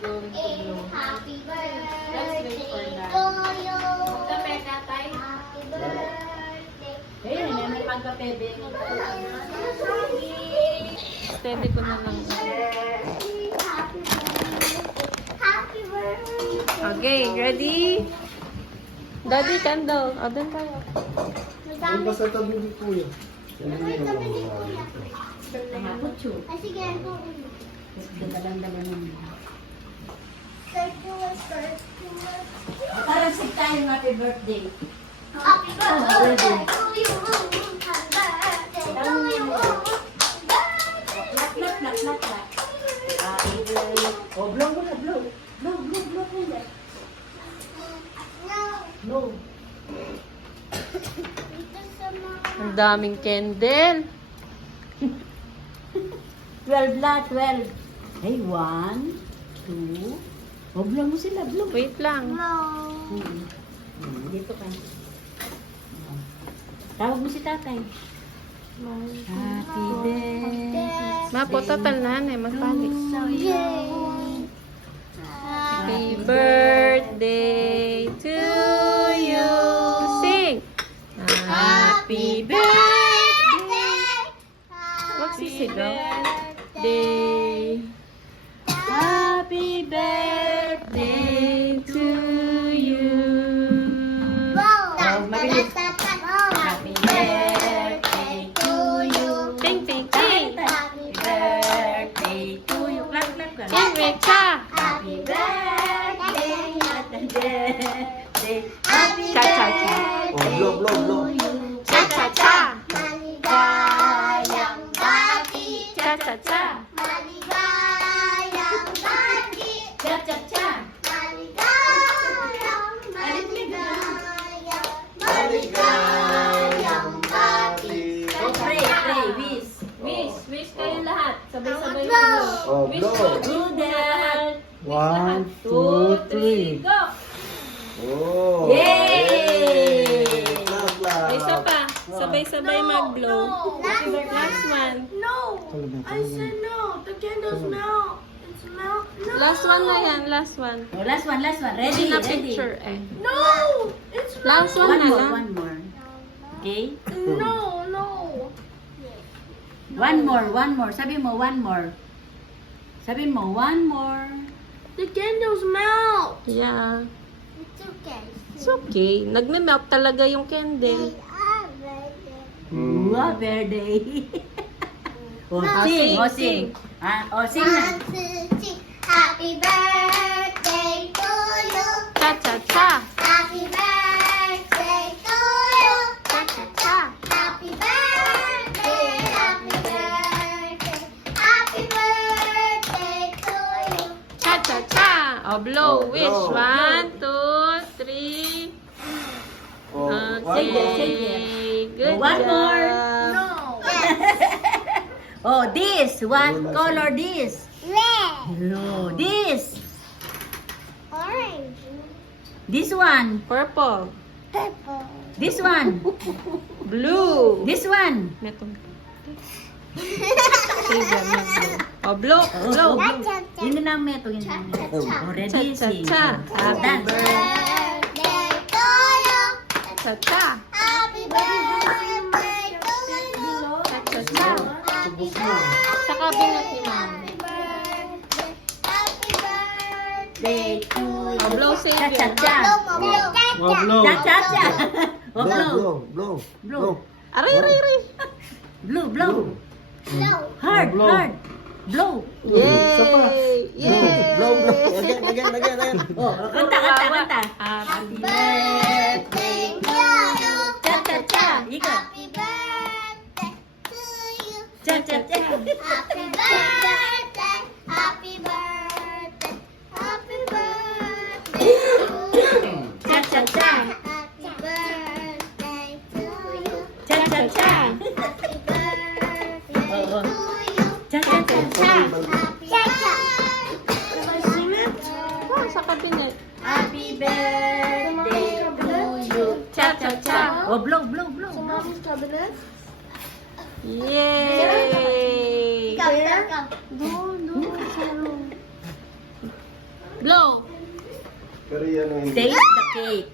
going to blow. Happy Let's wait for birthday that. to you. Magkape ka, tay? Happy birthday. Eh, may magkape, baby. Steady ko na lang. Happy birthday. Happy birthday. Okay, ready? Daddy, candle. O, doon tayo. Ang basta tabi ni Kuya. Ay, tabi ni Kuya. Mga kutsu. Ay, sige, ano? Dagan-dagan naman. Circular, circular. Parang si tayo happy birthday. Happy birthday to you. Happy birthday to you. Lak, lak, lak, lak, lak. Happy birthday. Oh, blow mo na, blow. Blow, blow, blow, blow. No. Blow. Dito sa mga... Ang daming candle. 12 na, 12. Hey, 1, 2. Oh, blow mo sila, blow. Wait lang. No. Dito ka. Tawag mo si tatay. Happy birthday. Ma, po tatalnan eh. Magpali. Yay. Happy birthday to you. Sing. Happy birthday. Magsisigaw. Day. Happy birthday to you. Happy birthday to you. Ting, ting, ting. Happy birthday to you. Clap, clap ka. Ting, Recha. Happy birthday. Happy birthday. Happy Cha, cha, cha. Oh, blow, blow, blow. Cha, cha, cha. Maligayang bati. Cha, cha, cha. Maligayang bati. Cha, cha, cha. Maligayang bati. Oh, pray, pray. Wish. Wish. Wish kayo lahat. Sabay-sabay Blow. mo. Oh, Wish blow. ko. Do that. 1, 2, 3. Go. Oh. Yay! Clap, clap. May isa pa. Sabay-sabay mag-blow. Last one. No. I said no. The candles melt. It's melt. No. Last one na yan. Last one. Oh, last one, last one. Ready, Hindi na ready. picture eh. No. It's Last one One na more, lang. one more. Okay? No. No. One more, one more. Sabi mo, one more. Sabi mo, one more. The candles melt. Yeah. It's okay. It's okay. Nagme-melt talaga yung candle. Wow, birthday. Oh, Ah, sing, sing, oh, sing. Ah, oh, sing na. Happy birthday to you. Cha-cha-cha. Happy birthday to you. Cha-cha-cha. Happy birthday. Happy birthday. Happy birthday to you. Cha-cha-cha. O, blow. Oh, Wish. blow. 1, 2, 3. Oh, one more. Okay. Good One job. more. No. Oh, this. What color this? Red. No, this. Orange. This one. Purple. Purple. This one. Blue. This one. Metong. Save yan, mag-blow. O, blow. Blow. Yun na lang meto, yun na lang. Oh, ready, sing. Cha-cha-cha. Happy Dance. Birthday to you. Cha-cha. Happy birthday to you. Cha-cha-cha. Happy Sa cabinet ni Mama. birthday. Happy birthday to O, blow, save yan. Cha-cha-cha. Oh, blow. Cha-cha-cha. Oh, Blow, blow. blow, blow. Blow. Aray, aray, aray. Blow, blow. Blow. Hard, Blow. hard. Blow. Yay! Yay! Blow, blow. Again, again, again, again. Oh, kanta, kanta, kanta. Happy Birthday to you. Cha-cha-cha. Ikaw. Happy birthday to you. Cha-cha-cha. Happy birthday. Happy birthday. Happy birthday to you. Cha-cha-cha. Happy birthday to you. Cha-cha-cha. Happy birthday Oo. to you. Cha-cha-cha. Oh, sa cabinet. Happy birthday to you. Cha-cha-cha. Oh, blow, blow, blow. Mommy's cabinet. Yay! Go, go, go. Doon, doon, sa room. Korean. Taste the cake.